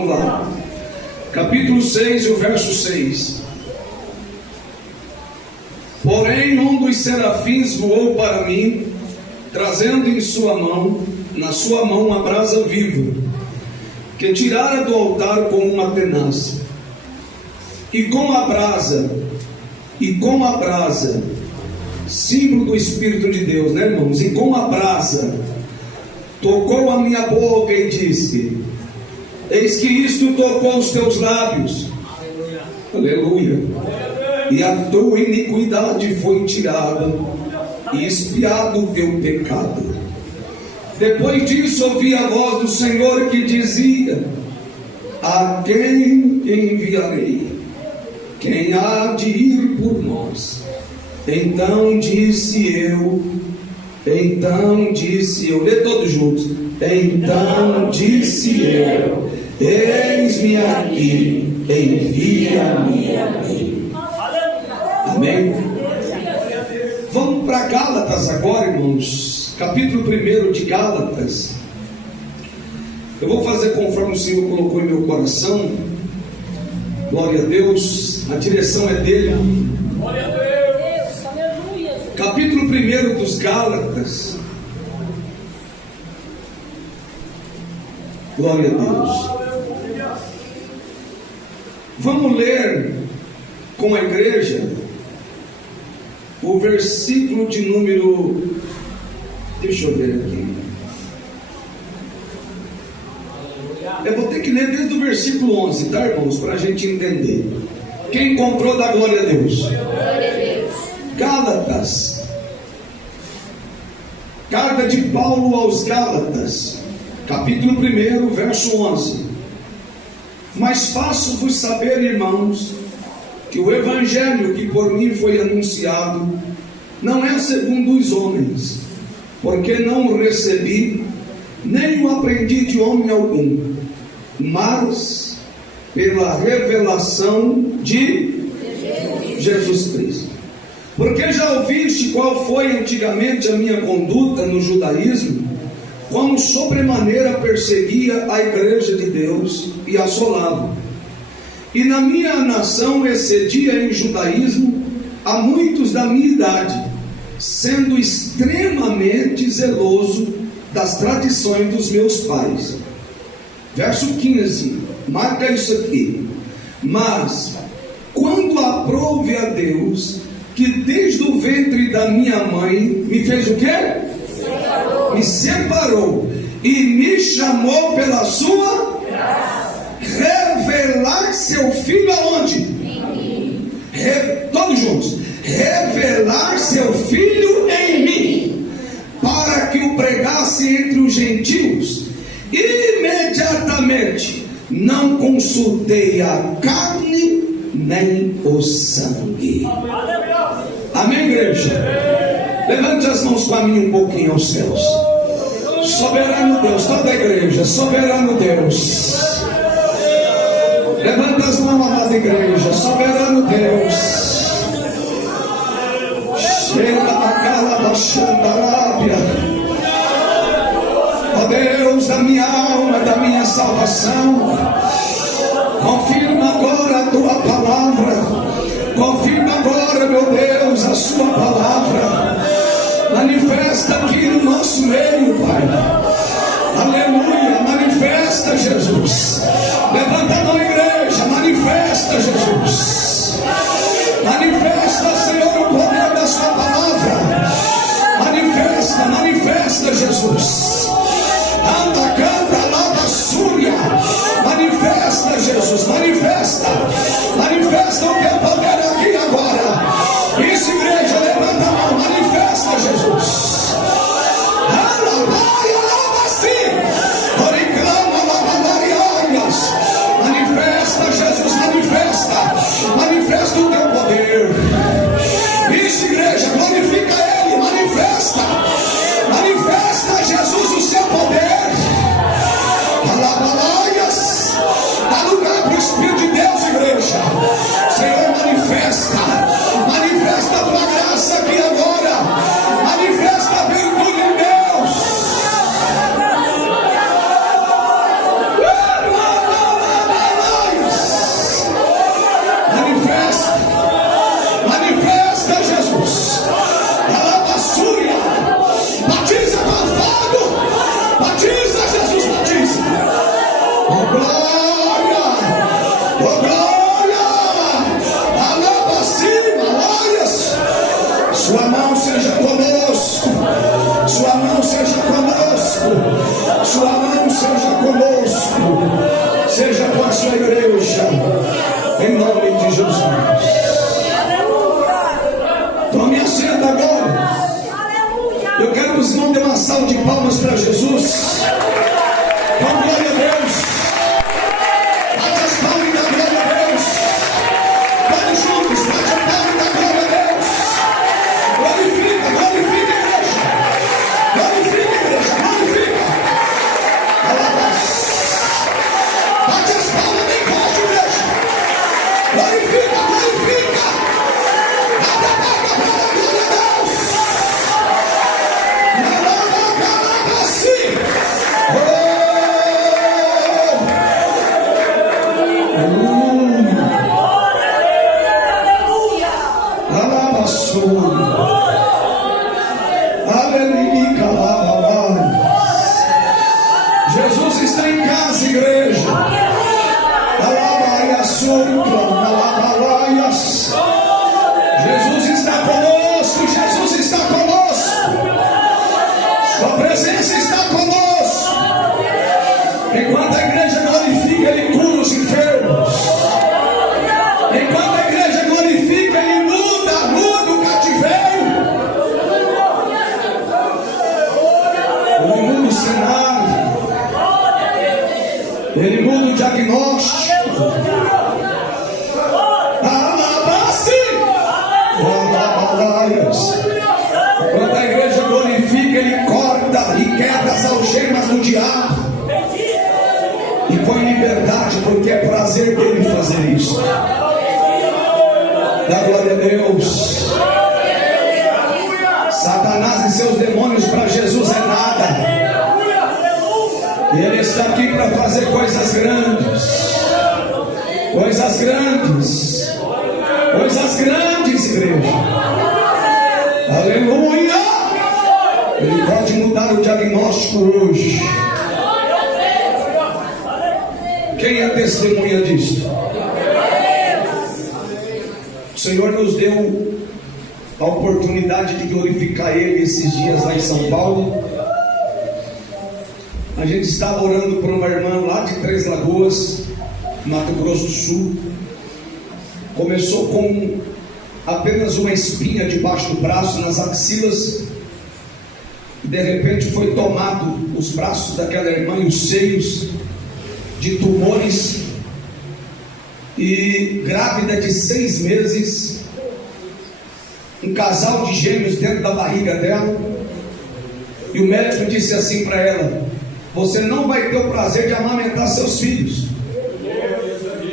Vamos lá. Capítulo 6, o verso 6. Porém, um dos serafins voou para mim, trazendo em sua mão, na sua mão, uma brasa viva, que tirara do altar com uma tenaz. E com a brasa, símbolo do Espírito de Deus, né, irmãos? E com a brasa, tocou a minha boca e disse: eis que isto tocou os teus lábios. Aleluia. E a tua iniquidade foi tirada, e expiado o teu pecado. Depois disso ouvi a voz do Senhor que dizia: a quem enviarei? Quem há de ir por nós? Então disse eu, lê todos juntos. Então disse eu: eis-me aqui, envia-me a mim. Amém? Vamos para Gálatas agora, irmãos. Capítulo 1 de Gálatas. Eu vou fazer conforme o Senhor colocou em meu coração. Glória a Deus. A direção é dele. Glória a Deus. Aleluia. Capítulo 1 dos Gálatas. Glória a Deus. Vamos ler com a igreja o versículo de número, deixa eu ver aqui. Eu vou ter que ler desde o versículo 11, tá, irmãos? Para a gente entender. Quem encontrou, dá glória a Deus. Gálatas. Carta de Paulo aos Gálatas, capítulo 1, verso 11. Mas faço-vos saber, irmãos, que o evangelho que por mim foi anunciado não é segundo os homens, porque não o recebi, nem o aprendi de homem algum, mas pela revelação de Jesus Cristo. Porque já ouviste qual foi antigamente a minha conduta no judaísmo, como sobremaneira perseguia a igreja de Deus e assolava. E na minha nação excedia em judaísmo a muitos da minha idade, sendo extremamente zeloso das tradições dos meus pais. Verso 15, marca isso aqui. Mas quando aprouve a Deus, que desde o ventre da minha mãe me fez o quê? Me separou e me chamou pela sua graça, revelar seu filho aonde? Todos juntos. Revelar seu filho em mim, para que o pregasse entre os gentios. Imediatamente não consultei a carne nem o sangue. Amém, igreja? Levante as mãos para mim um pouquinho aos céus. Soberano Deus, toda a igreja, soberano Deus. Levanta as mãos, amada igreja, soberano Deus. Cheira da cala da Xandarábia. Ó Deus da minha alma, da minha salvação, confirma agora a tua palavra. Confirma agora, meu Deus, a sua palavra. Manifesta aqui no nosso meio, Pai. Aleluia, manifesta, Jesus. Levanta a mão, igreja, manifesta, Jesus. Manifesta, Senhor, o poder da sua palavra. Manifesta, manifesta, Jesus. Anda, canta, lava, súria. Manifesta, Jesus, manifesta. Manifesta o teu poder aqui agora. Isso, igreja, levanta a mão, manifesta, Jesus. Manifesta, Jesus, manifesta. Manifesta o teu poder. Isso, igreja, glorifica Ele, manifesta. Manifesta, Jesus, o seu poder. Dá lugar para o Espírito de Oh glória! Oh glória! Alaba cima, glórias! Sua mão seja conosco. Sua mão seja conosco. Sua mão seja conosco. Seja com a sua igreja. Em nome de Jesus. Tome assento agora. Eu quero que os irmãos dêem uma salva de palmas para Jesus. Com glória a Deus. Bate as palmas e dá glória a Deus. Vamos juntos, bate a palma e dá glória a Deus. Glorifica, glorifica a igreja. Glorifica a igreja, glorifica. Bate as palmas bem forte, igreja. Glorifica, glorifica. Bate a palma para dar glória a Deus. Jesus está em casa, igreja. Jesus está conosco. Jesus está conosco. Sua presença está conosco. Enquanto a igreja glorifica, Ele cura os enfermos. Enquanto a igreja glorifica, Ele muda o cativeiro. Ele muda o cenário. Ele muda o diagnóstico. Quando a igreja glorifica, Ele corta e quebra as algemas do diabo e põe liberdade, porque é prazer dele fazer isso. Dá glória a Deus. Satanás e seus demônios para Jesus é nada. E Ele está aqui para fazer coisas grandes. Coisas grandes. Coisas grandes, igreja. Aleluia! Ele pode mudar o diagnóstico hoje. Quem é testemunha disso? O Senhor nos deu a oportunidade de glorificar Ele esses dias lá em São Paulo. A gente estava orando por uma irmã lá de Três Lagoas, Mato Grosso do Sul. Começou com apenas uma espinha debaixo do braço, nas axilas. De repente foi tomado os braços daquela irmã e os seios de tumores. E grávida de 6 meses, um casal de gêmeos dentro da barriga dela. E o médico disse assim para ela: você não vai ter o prazer de amamentar seus filhos,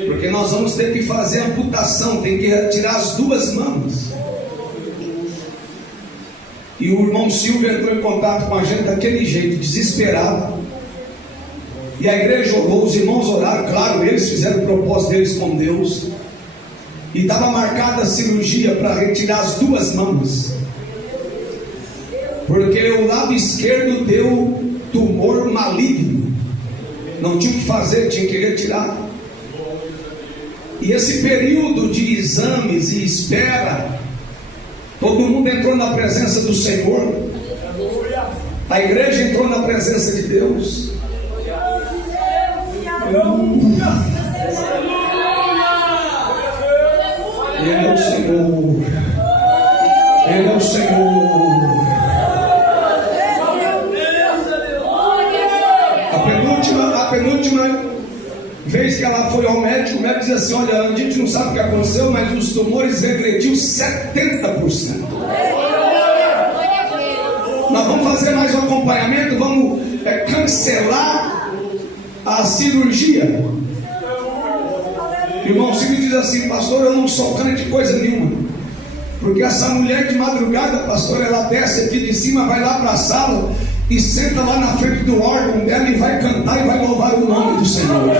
porque nós vamos ter que fazer amputação, tem que retirar as 2 mamas. E o irmão Silvio entrou em contato com a gente daquele jeito, desesperado. E a igreja orou, os irmãos oraram, claro, eles fizeram o propósito deles com Deus. E estava marcada a cirurgia para retirar as 2 mamas, porque o lado esquerdo deu tumor maligno, não tinha o que fazer, tinha que retirar. E esse período de exames e espera, todo mundo entrou na presença do Senhor. A igreja entrou na presença de Deus. Ele é o Senhor. Ele é o Senhor. A penúltima vez que ela foi ao médico, o médico disse assim: olha, a gente não sabe o que aconteceu, mas os tumores regrediu 70%. Nós vamos fazer mais um acompanhamento, vamos cancelar a cirurgia. O irmão Silvio diz assim: pastor, eu não sou crente de coisa nenhuma, porque essa mulher de madrugada, pastor, ela desce aqui de cima, vai lá para a sala e senta lá na frente do órgão dela e vai cantar e vai louvar o nome do Senhor.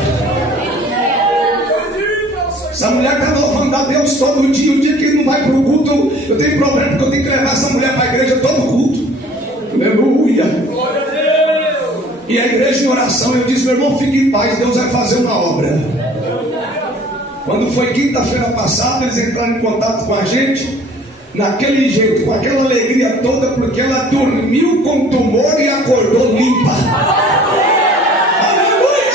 Essa mulher está louvando a Deus todo dia. O dia que ele não vai para o culto, eu tenho problema, porque eu tenho que levar essa mulher para a igreja todo culto. Aleluia. E a igreja em oração. Eu disse: meu irmão, fique em paz, Deus vai fazer uma obra. Quando foi quinta-feira passada, eles entraram em contato com a gente, naquele jeito, com aquela alegria toda, porque ela dormiu com tumor e acordou limpa. Aleluia!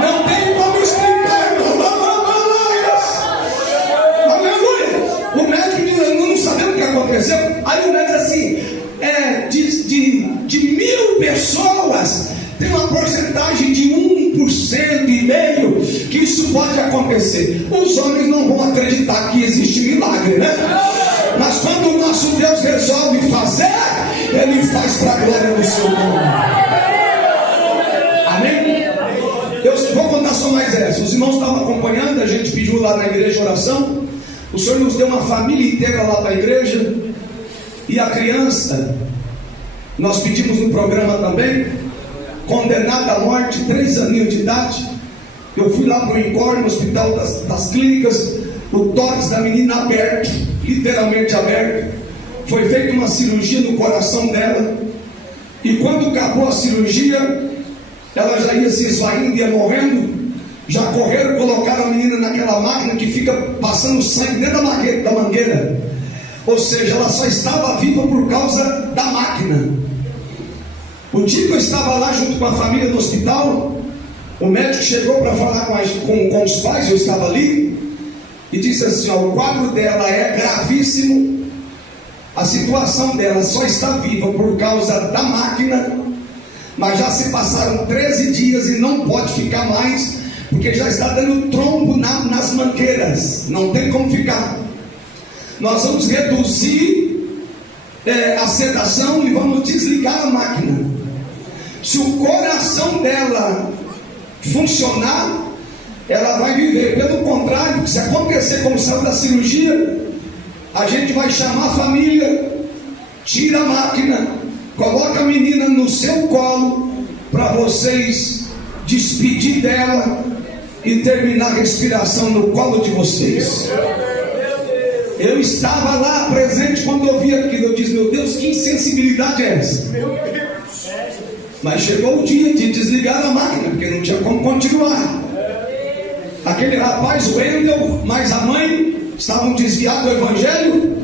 Não tem como explicar, aleluia! O médico não sabendo o que aconteceu. Aí o médico assim: de 1000 pessoas, tem uma porcentagem de 1,5% que isso pode acontecer. Os homens não vão acreditar que existe milagre, né? Mas quando o nosso Deus resolve fazer, Ele faz para a glória do seu nome. Amém? Eu vou contar só mais essa. Os irmãos estavam acompanhando, a gente pediu lá na igreja oração. O Senhor nos deu uma família inteira lá para a igreja. E a criança, nós pedimos no programa também, condenada à morte, 3 aninhos de idade. Eu fui lá para o INCOR, no Hospital das Clínicas, o tórax da menina aberto, literalmente aberto. Foi feita uma cirurgia no coração dela. E quando acabou a cirurgia, ela já ia se esvaindo, ia morrendo. Já correram, colocaram a menina naquela máquina que fica passando sangue dentro da mangueira. Ou seja, ela só estava viva por causa da máquina. O dia que eu estava lá junto com a família no hospital, o médico chegou para falar com os pais, eu estava ali, e disse assim: ó, o quadro dela é gravíssimo, a situação dela só está viva por causa da máquina, mas já se passaram 13 dias e não pode ficar mais, porque já está dando trombo nas mangueiras, não tem como ficar. Nós vamos reduzir a sedação e vamos desligar a máquina. Se o coração dela funcionar, ela vai viver. Pelo contrário, se acontecer como saiu da cirurgia, a gente vai chamar a família, tira a máquina, coloca a menina no seu colo, para vocês despedir dela e terminar a respiração no colo de vocês. Eu estava lá presente quando eu vi aquilo. Eu disse: meu Deus, que insensibilidade é essa? Mas chegou o dia de desligar a máquina, porque não tinha como continuar. Aquele rapaz, o Wendel, mais a mãe, estavam desviados do evangelho,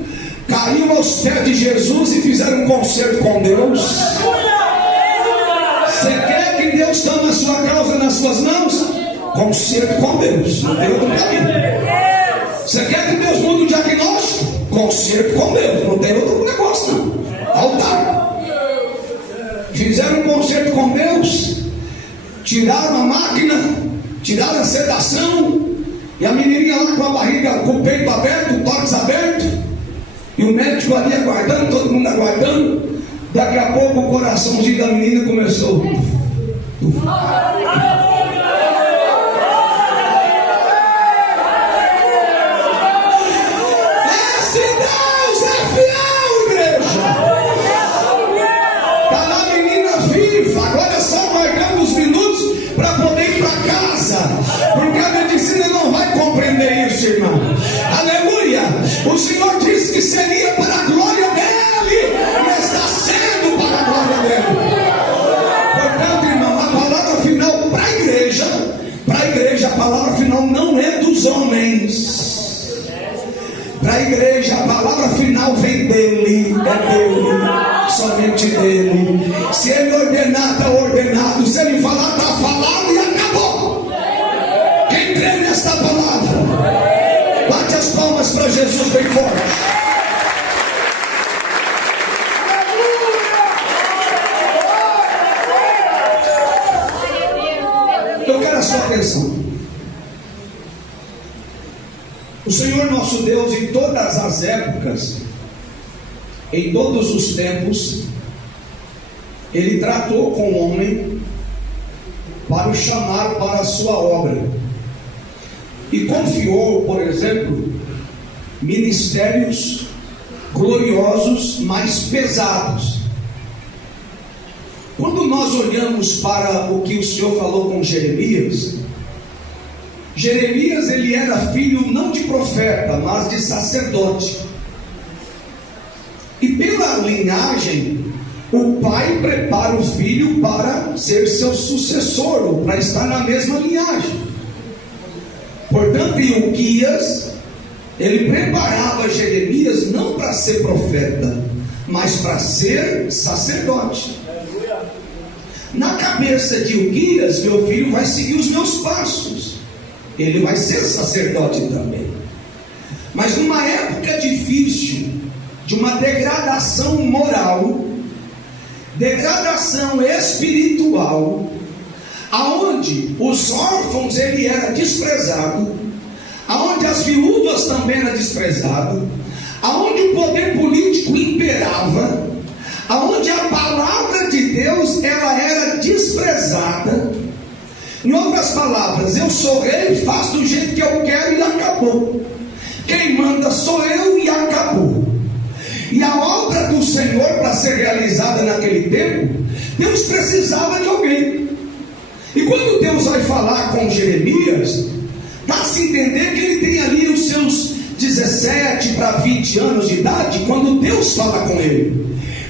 caiu aos pés de Jesus e fizeram um concerto com Deus. Você quer que Deus tome a sua causa nas suas mãos? Concerto com Deus, não tem outro caminho. Você quer que Deus mude o diagnóstico? Concerto com Deus, não tem outro negócio não. Altar. Fizeram um concerto com Deus, tiraram a máquina, tiraram a sedação, e a menininha lá com a barriga, com o peito aberto, o tórax aberto, e o médico ali aguardando, todo mundo aguardando. Daqui a pouco o coraçãozinho da menina começou. Irmão, aleluia. O Senhor disse que seria para a glória dele, e está sendo para a glória dele. Portanto, irmão, a palavra final para a igreja, a palavra final não é dos homens. Para a igreja, a palavra final vem dele, é dele, somente dele. Se ele ordenar, está ordenado. Se ele falar, está falado e acabou. Quem crê nesta palavra, bate as palmas para Jesus bem forte. Eu quero a sua atenção. O Senhor nosso Deus, em todas as épocas, em todos os tempos, Ele tratou com o homem para o chamar para a sua obra. E confiou, por exemplo, ministérios gloriosos, mais pesados. Quando nós olhamos para o que o Senhor falou com Jeremias, Jeremias ele era filho não de profeta, mas de sacerdote. E pela linhagem, o pai prepara o filho para ser seu sucessor, ou para estar na mesma linhagem. Portanto, Ilquias, ele preparava Jeremias não para ser profeta, mas para ser sacerdote. Na cabeça de Ilquias, meu filho vai seguir os meus passos, ele vai ser sacerdote também. Mas numa época difícil, de uma degradação moral, degradação espiritual, aonde os órfãos ele era desprezado, aonde as viúvas também eram desprezadas, aonde o poder político imperava, aonde a palavra de Deus ela era desprezada. Em outras palavras, eu sou rei, faço do jeito que eu quero e acabou. Quem manda sou eu e acabou. E a obra do Senhor, para ser realizada naquele tempo, Deus precisava de alguém. E quando Deus vai falar com Jeremias, dá-se a entender que ele tem ali os seus 17 para 20 anos de idade, quando Deus fala com ele.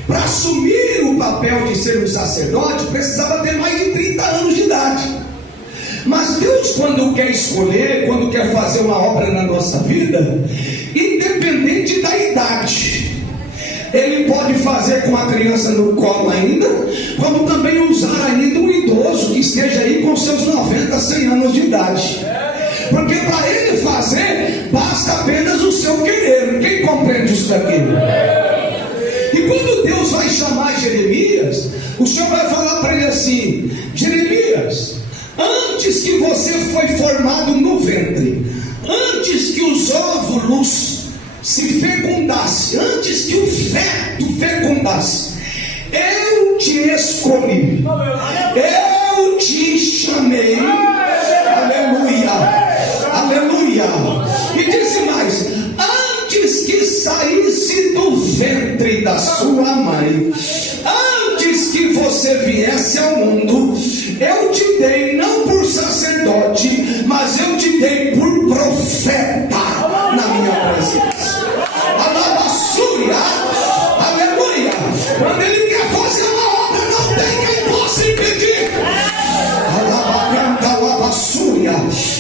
Para assumir o papel de ser um sacerdote, precisava ter mais de 30 anos de idade. Mas Deus, quando quer escolher, quando quer fazer uma obra na nossa vida, independente da idade, Ele pode fazer com a criança no colo ainda, como também usar ainda um idoso que esteja aí com seus 90, 100 anos de idade. Porque para Ele fazer, basta apenas o seu querer. Quem compreende isso daqui? E quando Deus vai chamar Jeremias, o Senhor vai falar para ele assim: Jeremias, antes que você foi formado no ventre, antes que os óvulos se fecundasse, antes que o feto fecundasse, eu te escolhi, eu te chamei, aleluia, aleluia. E disse mais: antes que saísse do ventre da sua mãe, antes que você viesse ao mundo, eu te dei não por sacerdote, mas eu te dei por profeta na minha presença. Alabaçúria, aleluia. Quando Ele quer fazer uma obra, não tem quem possa impedir. Alabacanta, alabaçúria.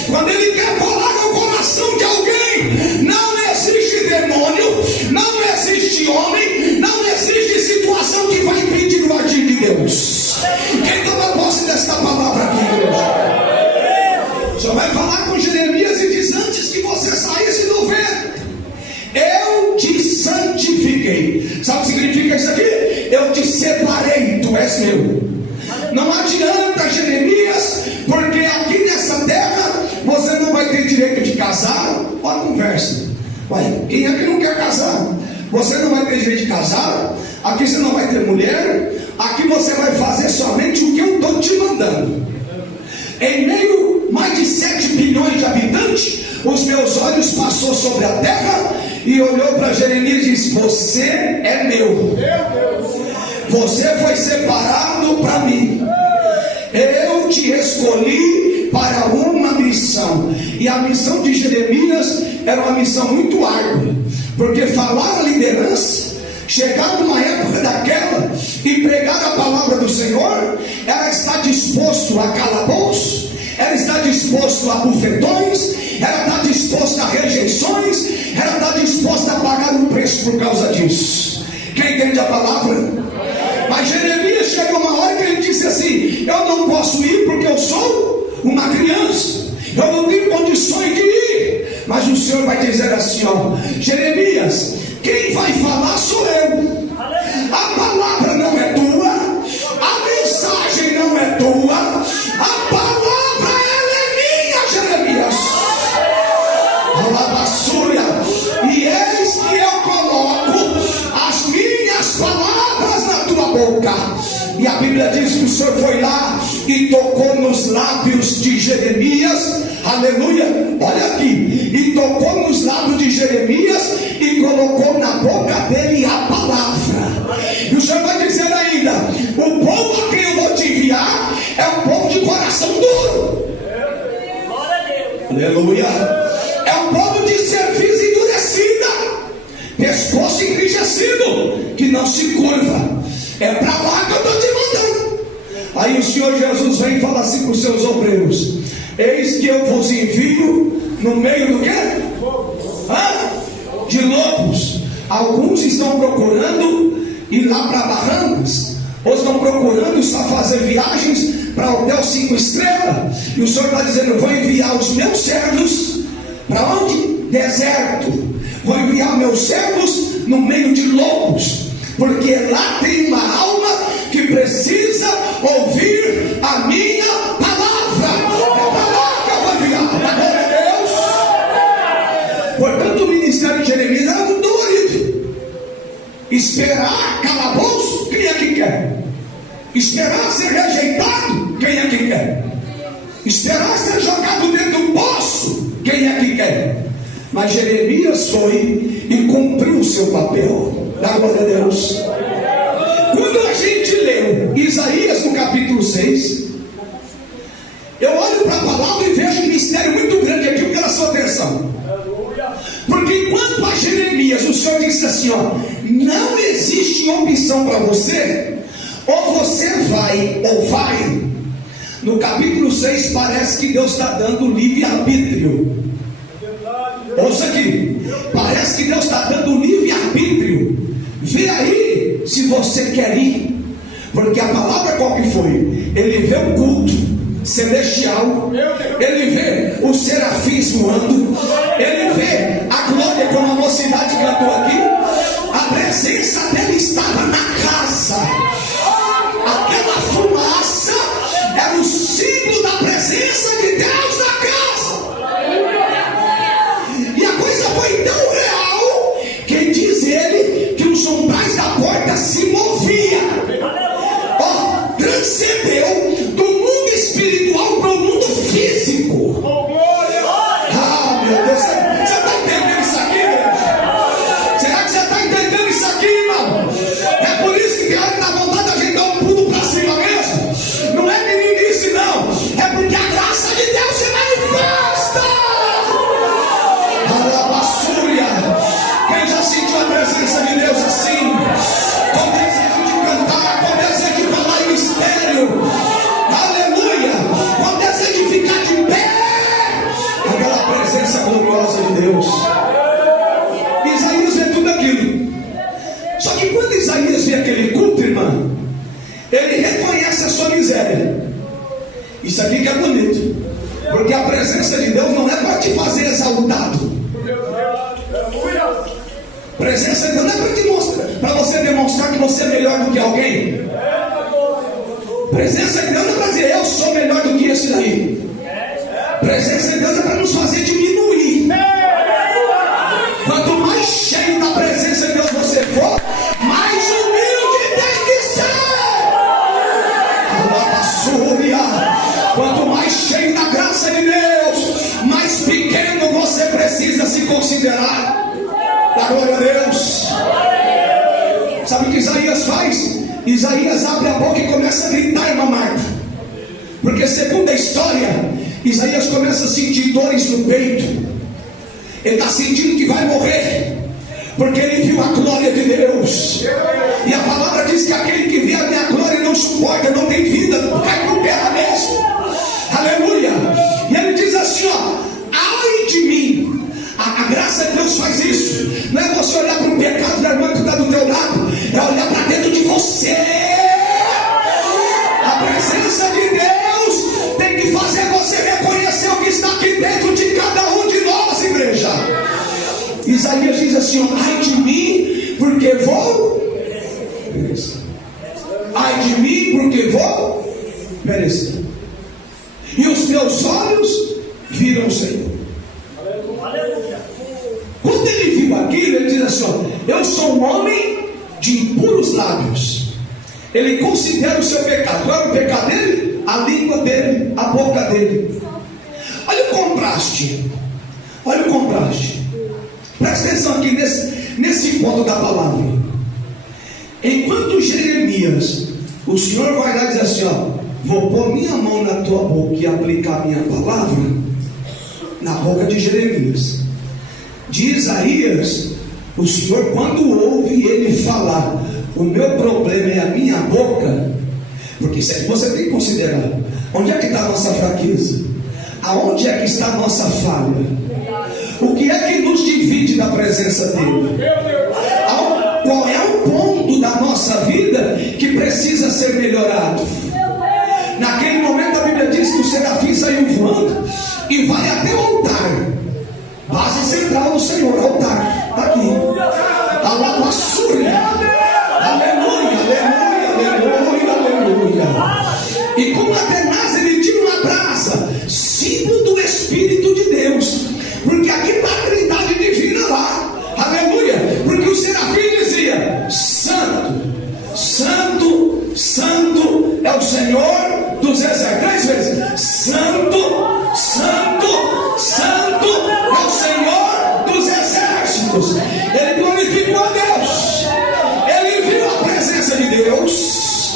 Quando Ele quer falar no coração de alguém, não existe demônio, não existe homem, não existe situação que vai impedir o agir de Deus. Quem toma posse desta palavra aqui, igreja? O Senhor vai falar com Jeremias e diz: antes que você saísse do ventre, eu te santifiquei. Sabe o que significa isso aqui? Eu te separei, tu és meu. Não adianta, Jeremias, porque aqui nessa terra você não vai ter direito de casar. Olha a conversa. Ué, quem é que não quer casar? Você não vai ter direito de casar. Aqui você não vai ter mulher. Aqui você vai fazer somente o que eu estou te mandando. Em meio a mais de 7 bilhões de habitantes, os meus olhos passou sobre a terra e olhou para Jeremias e disse: você é meu. Você foi separado para mim. Eu te escolhi para uma missão. E a missão de Jeremias era uma missão muito árdua, porque falar a liderança, chegar numa época daquela e pregar a palavra do Senhor, era estar disposto a calabouço, era estar disposto a bufetões, era estar disposto a rejeições, era estar disposto a pagar um preço por causa disso. Quem entende a palavra? Mas Jeremias chegou uma hora que ele disse assim: eu não posso ir porque eu sou uma criança, eu não tenho condições de ir. Mas o Senhor vai dizer assim: ó, Jeremias, quem vai falar sou eu. A palavra não é tua, a mensagem não é tua, a palavra ela é minha, Jeremias. Alabaçúria. E eis que eu coloco as minhas palavras na tua boca. E a Bíblia diz que o Senhor foi lá e tocou nos lábios de Jeremias, aleluia, olha aqui, e tocou nos lábios de Jeremias e colocou na boca dele a palavra. E o Senhor vai dizer ainda: o povo a quem eu vou te enviar é um povo de coração duro. Aleluia. É um povo de cerviz endurecida, pescoço enrijecido, que não se curva. É para lá que eu estou te mandando. Aí o Senhor Jesus vem e fala assim para os seus obreiros: eis que eu vos envio no meio do quê? De lobos. Alguns estão procurando ir lá para Barrancas, outros estão procurando só fazer viagens para hotel 5 estrelas. E o Senhor está dizendo: eu vou enviar os meus servos para onde? Deserto. Vou enviar meus servos no meio de lobos, porque lá tem uma alma que precisa ouvir a minha palavra. É para lá que eu vou enviar. Glória a Deus. Portanto, o ministério de Jeremias era muito dolorido. Esperar calabouço, quem é que quer? Esperar ser rejeitado, quem é que quer? Esperar ser jogado dentro do poço, quem é que quer? Mas Jeremias foi e cumpriu o seu papel. Dá glória a Deus. Quando a gente lê Isaías no capítulo 6, eu olho para a palavra e vejo um mistério muito grande aqui. Pela sua atenção, porque enquanto a Jeremias o Senhor disse assim: ó, não existe opção para você, ou você vai ou vai. No capítulo 6 parece que Deus está dando livre-arbítrio. Ouça aqui, parece que Deus está dando livre-arbítrio. Vê aí se você quer ir. Porque a palavra qual que foi? Ele vê o culto celestial, ele vê os serafins voando, ele vê a glória, como a mocidade cantou aqui. A presença dele estava na casa. Aquela fumaça era o símbolo da presença de Deus na casa. E a coisa foi tão real que diz ele que os umbrais da porta se moviam. Ó, transcendeu do mundo espiritual para o mundo físico. Ah, meu Deus, você está entendendo isso aqui, igreja? Será que você está entendendo isso aqui, irmão? É por isso que tem hora que dá vontade da gente dar um pulo para cima mesmo. Não é meninice, não. É porque a graça de Deus se manifesta. Quem já sentiu a presença de Deus assim, com desejo de cantar, com desejo de falar em mistério, aleluia, com desejo de ficar de pé, aquela presença gloriosa de Deus. Isaías vê tudo aquilo. Só que quando Isaías vê aquele culto, irmão, ele reconhece a sua miséria. Isso aqui que é bonito, porque a presença de Deus não é para te fazer exaltado. Presença de Deus não é para você demonstrar que você é melhor do que alguém. Presença de Deus não é para dizer eu sou melhor do que esse daí. Presença de Deus é para nos fazer diminuir. Quanto mais cheio da presença de Deus você for, mais humilde tem que ser. Quanto mais cheio da graça de Deus, mais pequeno você precisa se considerar. Da glória a Deus. Sabe o que Isaías faz? Isaías abre a boca e começa a gritar, irmã Marta. Porque segundo a história, Isaías começa a sentir dores no peito. Ele está sentindo que vai morrer, porque ele viu a glória de Deus. E a palavra diz que aquele que vê a minha glória não suporta, não tem vida, cai por terra mesmo. Aleluia. E ele diz assim, ó: ai de mim. A graça de Deus faz isso. Não é você olhar para o pecado da irmã que está do teu lado, é olhar para dentro de você. A presença de Deus tem que fazer você reconhecer o que está aqui dentro de cada um de nós, igreja. Isaías diz assim, ó: ai de mim, porque vou perecer. Ai de mim, porque vou perecer. E os teus olhos viram o Senhor. Quando ele viu aquilo, ele diz assim, ó: eu sou um homem de impuros lábios. Ele considera o seu pecado. Qual é o pecado dele? A língua dele, a boca dele. Olha o contraste. Olha o contraste. Presta atenção aqui nesse ponto da palavra. Enquanto Jeremias, o Senhor vai lá e diz assim, ó: vou pôr minha mão na tua boca e aplicar minha palavra na boca de Jeremias. De Isaías, O Senhor, quando ouve ele falar, o meu problema é a minha boca, porque você tem que considerar, onde é que está a nossa fraqueza? Aonde é que está a nossa falha? O que é que nos divide da presença dele? Qual é o ponto da nossa vida que precisa ser melhorado? Naquele momento a Bíblia diz que o serafim saiu voando e vai até o altar, base central do Senhor, altar, está aqui, a lavassúria, aleluia, aleluia, aleluia, aleluia. E como Atenas, ele tinha uma brasa, símbolo do Espírito de Deus, porque aqui está a Trindade divina lá, aleluia, porque o serafim dizia: Santo, Santo, Santo é o Senhor dos exércitos, 3 vezes, Santo, Santo, Santo é o Senhor dos exércitos. Ele glorificou a Deus, ele viu a presença de Deus,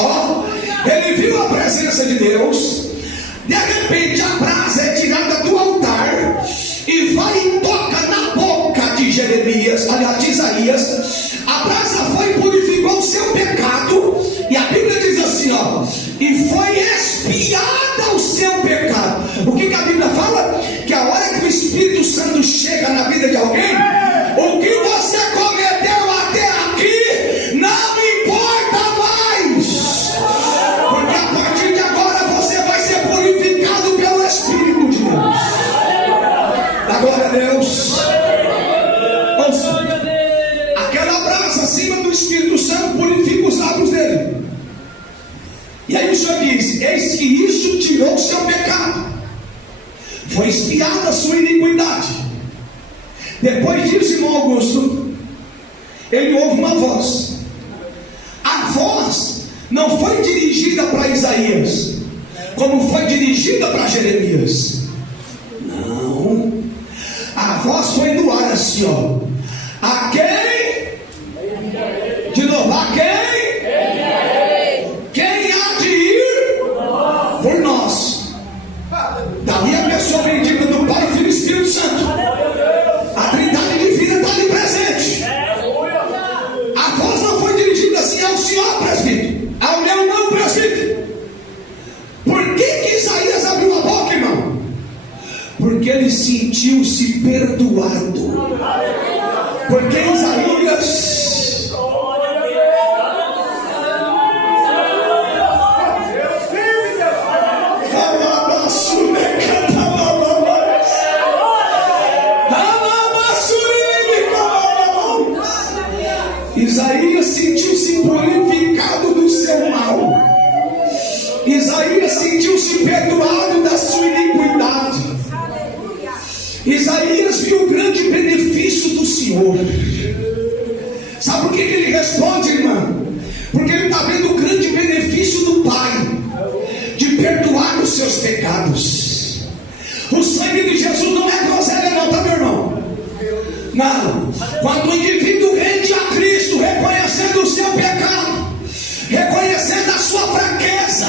ele viu a presença de Deus. De repente a brasa é tirada do altar e vai e toca na boca de Jeremias, aliás, de Isaías. A brasa foi e purificou o seu pecado, e a Bíblia diz assim, e foi expiada o seu pecado. O que a Bíblia fala? Que a hora que o Espírito Santo chega na vida de alguém, o que você cometeu até aqui não importa mais, porque a partir de agora você vai ser purificado pelo Espírito de Deus. Da glória a Deus. Ouça, aquela brasa acima do Espírito Santo purifica os lábios dele. E aí o Senhor diz: eis que isso tirou o seu pecado, foi expiada a sua iniquidade. Depois disso, irmão Augusto, ele ouve uma voz. A voz não foi dirigida para Isaías, como foi dirigida para Jeremias. Não, a voz foi no ar assim, a quem? De novo, a quem? Quem há de ir por nós? Dali a pessoa bendita do Pai, Filho e Espírito Santo. A Trindade divina está ali presente. A voz não foi dirigida assim ao senhor presbítero, ao meu irmão presbítero. Por que Isaías abriu a boca, irmão? Porque ele sentiu-se perdoado. Porque Isaías, Isaías sentiu-se purificado do seu mal. Isaías sentiu-se perdoado da sua iniquidade. Isaías viu o grande benefício do Senhor. Sabe por que ele responde, irmão? Porque ele está vendo o grande benefício do Pai de perdoar os seus pecados. O sangue de Jesus não é groselha não, tá, meu irmão? Não. Quando o indivíduo rende a Cristo, reconhecendo o seu pecado, reconhecendo a sua fraqueza,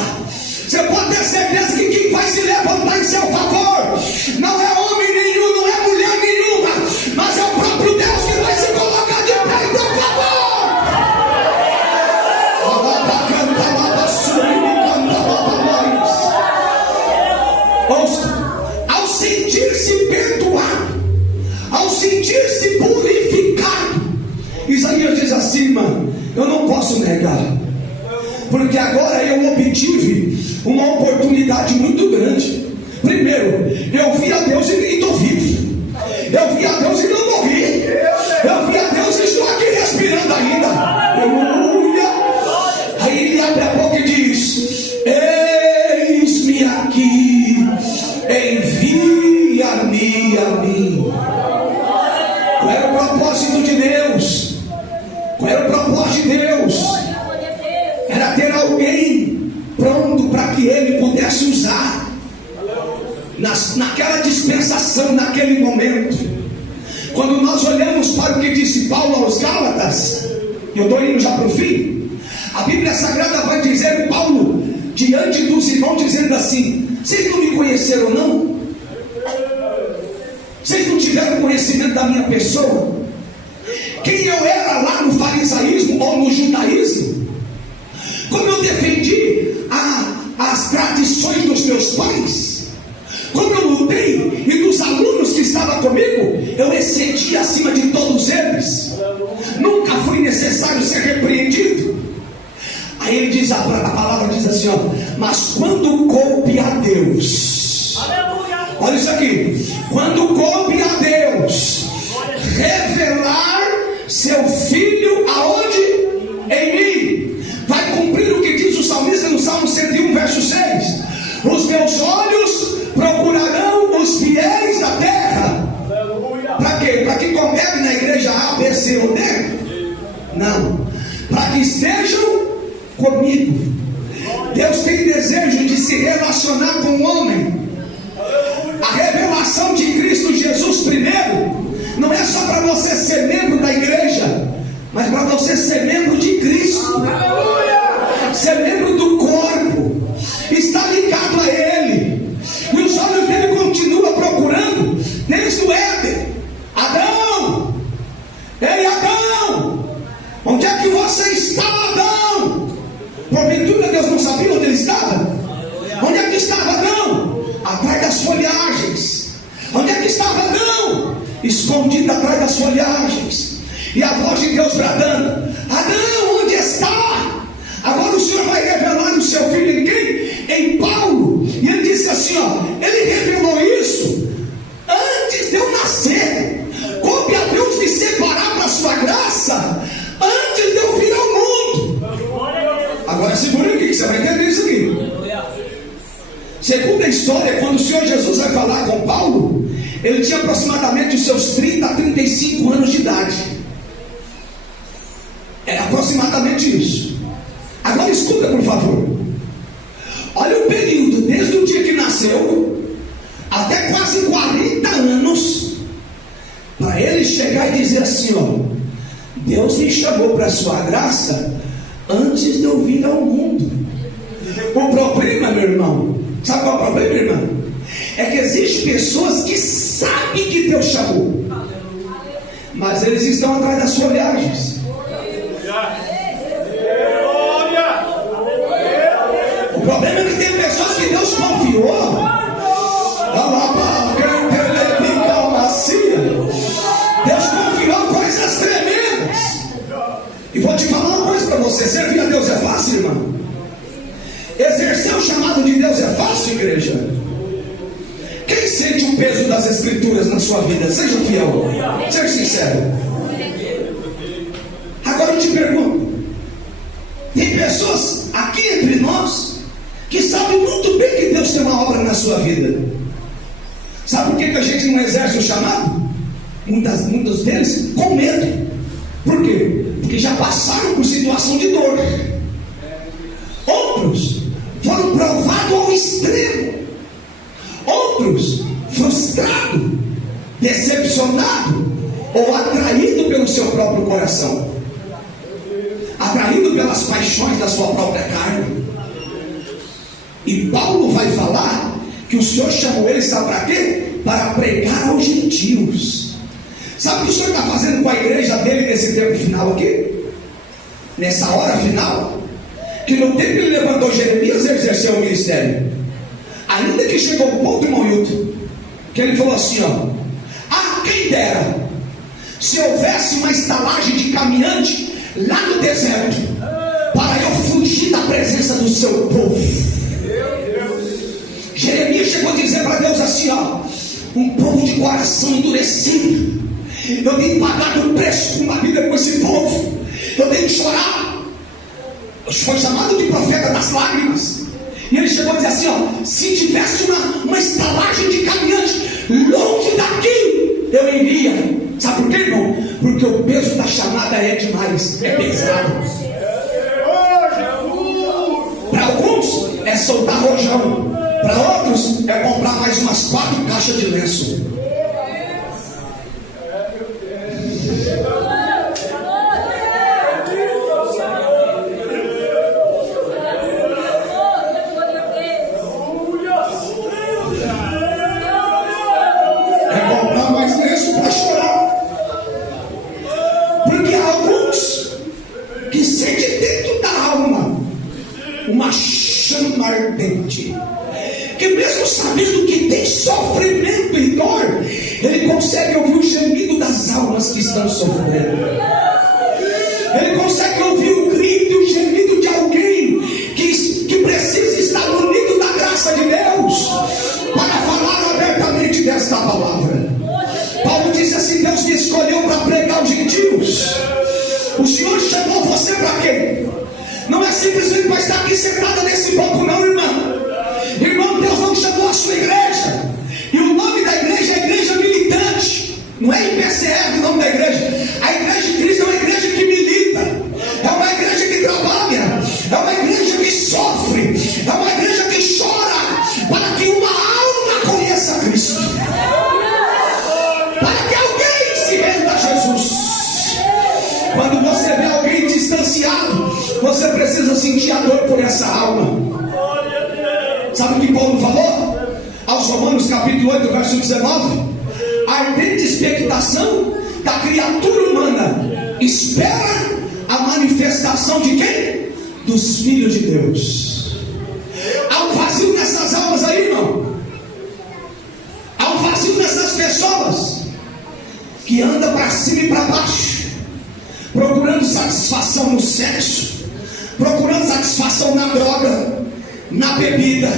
você pode ter certeza que quem vai se levantar em seu favor não é homem nenhum, não é mulher nenhuma, mas é o próprio Deus que vai se colocar de pé em seu favor. Ouça, ao sentir-se perdoado, ao sentir-se purificado, Isaías diz assim, mano, eu não posso negar, porque agora eu obtive uma oportunidade muito grande. Primeiro, eu vi a Deus e estou vivo. Eu vi a Deus e não morri. Eu vi a Deus e estou aqui respirando ainda. Aleluia. Aí ele abre a boca e diz: eis-me aqui, envia-me a mim. Qual era o propósito de Deus? Qual era o propósito de Deus? Era ter alguém pronto para que ele pudesse usar naquela dispensação, naquele momento. Quando nós olhamos para o que disse Paulo aos Gálatas, eu estou indo já para o fim, a Bíblia Sagrada vai dizer, Paulo, diante dos irmãos, dizendo assim: vocês não me conheceram não? Vocês não tiveram conhecimento da minha pessoa? quem eu era lá no farisaísmo ou no judaísmo, como eu defendi as tradições dos meus pais, como eu lutei, e dos alunos que estavam comigo, eu excedi acima de todos eles, nunca foi necessário ser repreendido. Aí ele diz, a palavra diz assim, ó, mas quando coube a Deus, olha isso aqui, quando coube a Deus revelar seu filho aonde? Em mim, vai cumprir o que diz o salmista no Salmo 101, verso 6, os meus olhos procurarão os fiéis da terra. Para quê? Para que congregue na igreja A, B, C ou D? Não, para que estejam comigo. Deus tem desejo de se relacionar com o homem. A revelação de Cristo Jesus primeiro não é só para você ser membro da igreja, mas para você ser membro de Cristo, ser membro do corpo, está ligado a Ele, e os olhos dele continuam procurando desde o Éden. Adão, ei Adão, onde é que você está, Adão? Porventura Deus não sabia onde ele estava? Onde é que estava Adão? Atrás das folhagens. Onde é que estava Adão? Escondido atrás das folhagens. E a voz de Deus bradando: Adão, onde está? Agora o Senhor vai revelar o seu filho em quem? Em Paulo. E ele disse assim, ó, ele revelou isso antes de eu nascer. Coube a Deus me separar para a sua graça antes de eu vir ao mundo. Agora segura aqui que você vai entender isso aqui. Segundo a história, quando o Senhor Jesus vai falar com Paulo, ele tinha aproximadamente os seus 30 a 35 anos de idade. É aproximadamente isso. Agora escuta, por favor. Olha o período, desde o dia que nasceu até quase 40 anos, para ele chegar e dizer assim, ó, Deus me chamou para a sua graça antes de eu vir ao mundo. O problema, meu irmão, sabe qual é o problema, irmão? É que existem pessoas que sabem que Deus chamou, mas eles estão atrás das folhagens. O problema é que tem pessoas que Deus confiou. Deus confiou coisas tremendas. E vou te falar uma coisa para você: servir a Deus é fácil, irmão? Exercer o chamado de Deus é fácil, igreja? Quem sente o peso das Escrituras na sua vida? Seja fiel, seja sincero. Agora eu te pergunto: tem pessoas aqui entre nós que sabem muito bem que Deus tem uma obra na sua vida. Sabe por que a gente não exerce o chamado? Muitos deles com medo. Por quê? Porque já passaram por situação de dor. Outros foram provados ao extremo. Outros frustrados, decepcionados ou atraídos pelo seu próprio coração, atraído pelas paixões da sua própria carne. E Paulo vai falar que o Senhor chamou ele, sabe para quê? Para pregar aos gentios. Sabe o que o Senhor está fazendo com a igreja dele nesse tempo final aqui? Nessa hora final? Que no tempo que ele levantou Jeremias, ele exerceu o ministério. Ainda que chegou o ponto, irmão Hilton, que ele falou assim, ó: ah, quem dera se houvesse uma estalagem de caminhante lá no deserto, para eu fugir da presença do seu povo. Jeremias chegou a dizer para Deus assim, ó: um povo de coração endurecido, eu tenho pagado o preço por uma vida com esse povo, eu tenho que chorar. Foi chamado de profeta das lágrimas. E ele chegou a dizer assim, ó: se tivesse uma estalagem de caminhante longe daqui, eu iria. Sabe por quê, irmão? Porque o peso da chamada é demais, é pesado. Para alguns é soltar rojão, para outros é comprar mais umas 4 caixas de lenço. profundamente, que mesmo sabendo que tem sofrimento e dor, ele consegue ouvir o gemido das almas que estão sofrendo. Ele consegue ouvir o grito e o gemido de alguém que precisa estar no nido da graça de Deus para falar abertamente desta palavra. Paulo disse assim: Deus me escolheu para pregar aos gentios. O Senhor chamou você para quê? Não é simplesmente para estar aqui sentada nesse banco, não, irmão. Irmão, Deus não chamou a sua igreja. E o nome da igreja é igreja militante. Não é IPCR o nome da igreja. A igreja de Cristo é uma igreja que milita. É uma igreja que trabalha. É uma igreja que sofre. É uma igreja que chora para que uma alma conheça Cristo. Para que alguém se renda a Jesus. Quando você vê alguém distanciado, você precisa sentir a dor por essa alma. Sabe o que Paulo falou? Aos Romanos capítulo 8, verso 19: a ardente expectação da criatura humana espera a manifestação de quem? Dos filhos de Deus. Há um vazio nessas almas aí, irmão. Há um vazio nessas pessoas que andam para cima e para baixo, procurando satisfação no sexo, procurando satisfação na droga, na bebida,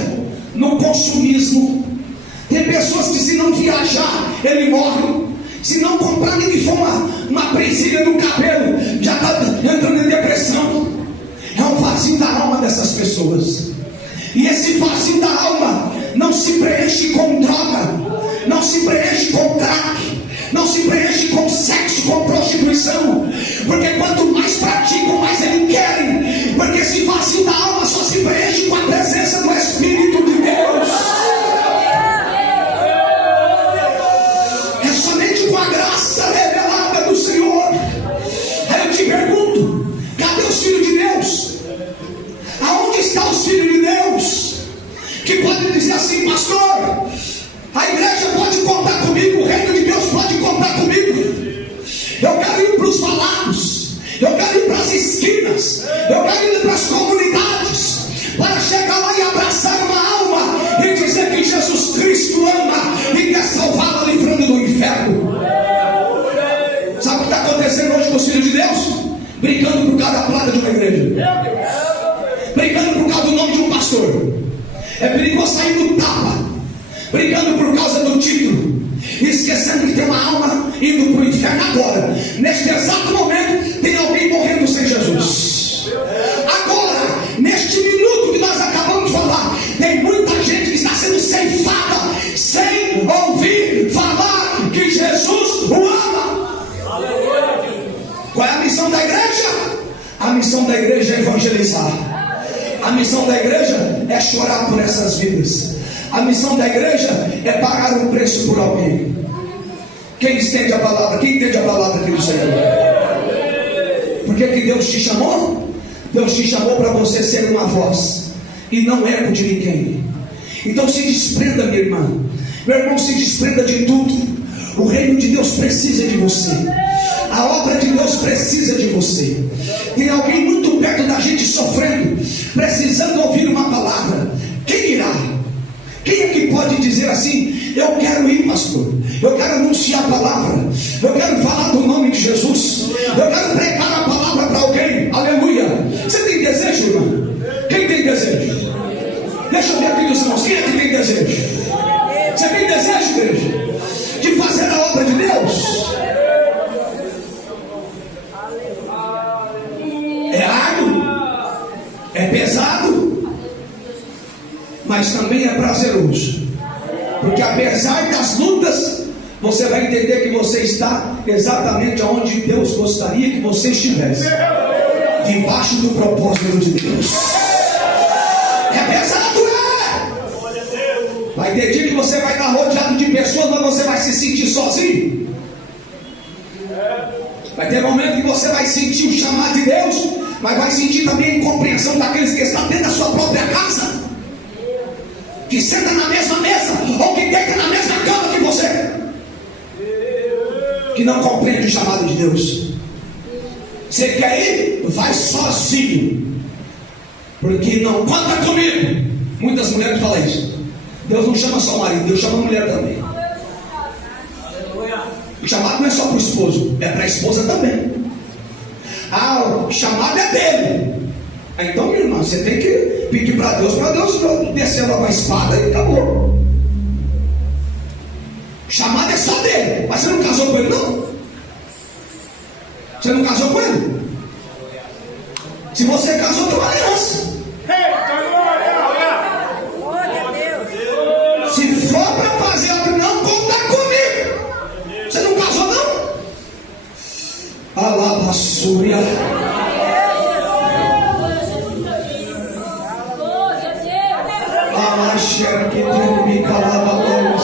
no consumismo. Tem pessoas que, se não viajar, ele morre. Se não comprar nem for uma presilha no cabelo, já está entrando em depressão. É um vazio da alma dessas pessoas. E esse vazio da alma não se preenche com droga, não se preenche com crack, não se preenche com sexo, com prostituição. Porque quanto mais praticam, mais eles querem. Porque esse vazio da alma só se preenche com a presença do Espírito de Deus. É somente com a graça revelada do Senhor. Aí eu te pergunto: cadê os filhos de Deus? Aonde estão os filhos de Deus? Que podem dizer assim: pastor, a igreja pode contar comigo, o reino de Deus pode contar comigo. Eu quero ir para os valados, eu quero ir para as esquinas, eu quero ir para as comunidades, para chegar lá e abraçar uma alma e dizer que Jesus Cristo ama e quer salvá-la livrando do inferno. Sabe o que está acontecendo hoje com os filhos de Deus? Brincando por causa da placa de uma igreja, brigando por causa do nome de um pastor. É perigoso sair no tapa, brigando por causa do título, esquecendo que tem uma alma indo para o inferno agora. Neste exato momento tem alguém morrendo sem Jesus. Agora, neste minuto que nós acabamos de falar, tem muita gente que está sendo ceifada sem ouvir falar que Jesus o ama. Qual é a missão da igreja? A missão da igreja é evangelizar. A missão da igreja é chorar por essas vidas. A missão da igreja é pagar um preço por alguém. Quem entende a palavra? Quem entende a palavra que Deus é? Por que Deus te chamou? Deus te chamou para você ser uma voz e não eco de ninguém. Então se desprenda, minha irmã. Meu irmão, se desprenda de tudo. O reino de Deus precisa de você. A obra de Deus precisa de você. Tem alguém muito perto da gente sofrendo, precisando ouvir uma palavra. Quem irá? Quem é que pode dizer assim: eu quero ir, pastor, eu quero anunciar a palavra, eu quero falar do nome de Jesus, eu quero pregar a palavra para alguém? Aleluia. Você tem desejo, irmão? Quem tem desejo? Deixa eu ver aqui dos irmãos. Quem é que tem desejo? Você tem desejo, igreja, de fazer a obra de Deus? É árduo, é pesado, mas também é prazeroso. Porque apesar das lutas, você vai entender que você está exatamente onde Deus gostaria que você estivesse, debaixo do propósito de Deus. É pesado, é? Vai ter dia que você vai estar rodeado de pessoas, mas você vai se sentir sozinho. Vai ter momento que você vai sentir o chamado de Deus, mas vai sentir também a incompreensão daqueles que estão dentro da sua própria casa, que senta na mesma mesa ou que deita na mesma cama que você, que não compreende o chamado de Deus. Você quer ir? Vai sozinho, porque não conta comigo. Muitas mulheres falam isso. Deus não chama só o marido, Deus chama a mulher também. O chamado não é só para o esposo, é para a esposa também. O chamado é dele. Então, minha irmã, você tem que pedir para Deus descer lá com a espada e acabou. O chamado é só dele. Mas você não casou com ele, não? Você não casou com ele? Se você casou, tem uma aliança. Se for para fazer algo, não conta comigo. Você não casou, não? Alabassúria. Alaxera que tem me calabadores.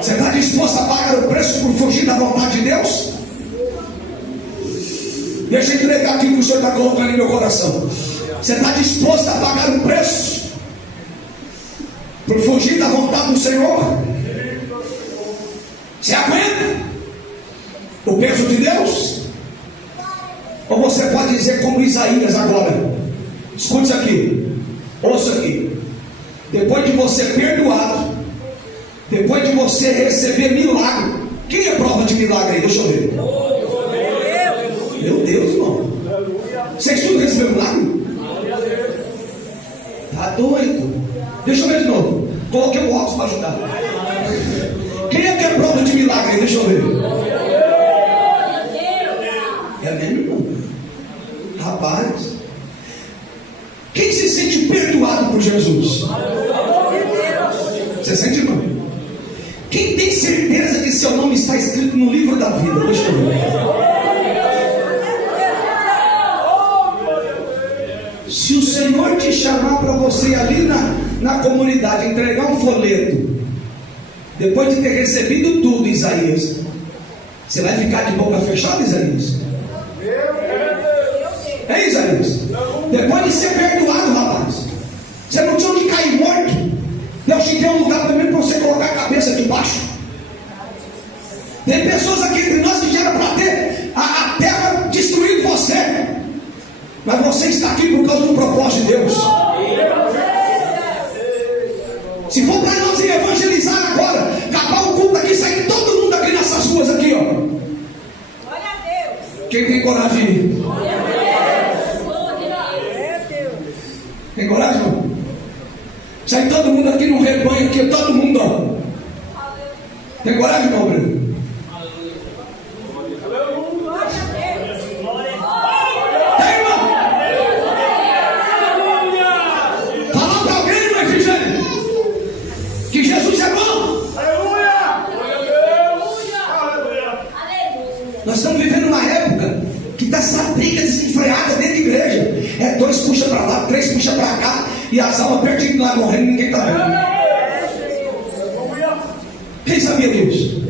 Você está disposto a pagar o preço por fugir da vontade de Deus? Deixa eu entregar aquilo que o Senhor está colocando em meu coração. Você está disposto a pagar o preço por fugir da vontade do Senhor? Você aguenta o peso de Deus? Ou você pode dizer como Isaías agora? Escute isso aqui, ouça aqui. Depois de você perdoado, depois de você receber milagre, quem é prova de milagre aí? Deixa eu ver. Meu Deus, irmão. Vocês tudo receberam milagre? Tá doido? Deixa eu ver de novo. Coloquei o óculos para ajudar. Quem é que é prova de milagre aí? Deixa eu ver. É mesmo, irmão? Rapaz. Quem se sente perdoado por Jesus? Você sente, irmão? Quem tem certeza que seu nome está escrito no livro da vida? Deixa eu ver. Se o Senhor te chamar para você ali na comunidade entregar um folheto, depois de ter recebido tudo, Isaías, você vai ficar de boca fechada, Isaías? É, Isaías? Depois de ser perdoado, rapaz, você não tinha onde cair morto. Deus te deu um lugar também para você colocar a cabeça debaixo. Tem pessoas aqui entre nós que já era para ter a terra destruindo você, mas você está aqui por causa do propósito de Deus. Se for para nós evangelizar agora, acabar o culto aqui, sair todo mundo aqui nessas ruas aqui, ó. Glória a Deus. Quem tem coragem de ir? Tem coragem, irmão? Sai todo mundo aqui no rebanho, aqui, todo mundo, ó. Tem coragem, irmão, Bruno? Tem, irmão? Falar para alguém no Evangelho que Jesus é bom. Nós estamos vivendo uma época que está essa briga desenfreada dentro da igreja. É 2 puxa para lá, 3 puxa para cá, e as almas perdidas lá morrendo, ninguém está vendo. Quem sabia disso?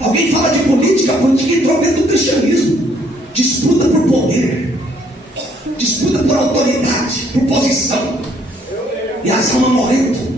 Alguém fala de política, a política entrou dentro do cristianismo. Disputa por poder, disputa por autoridade, por posição, e as almas morrendo.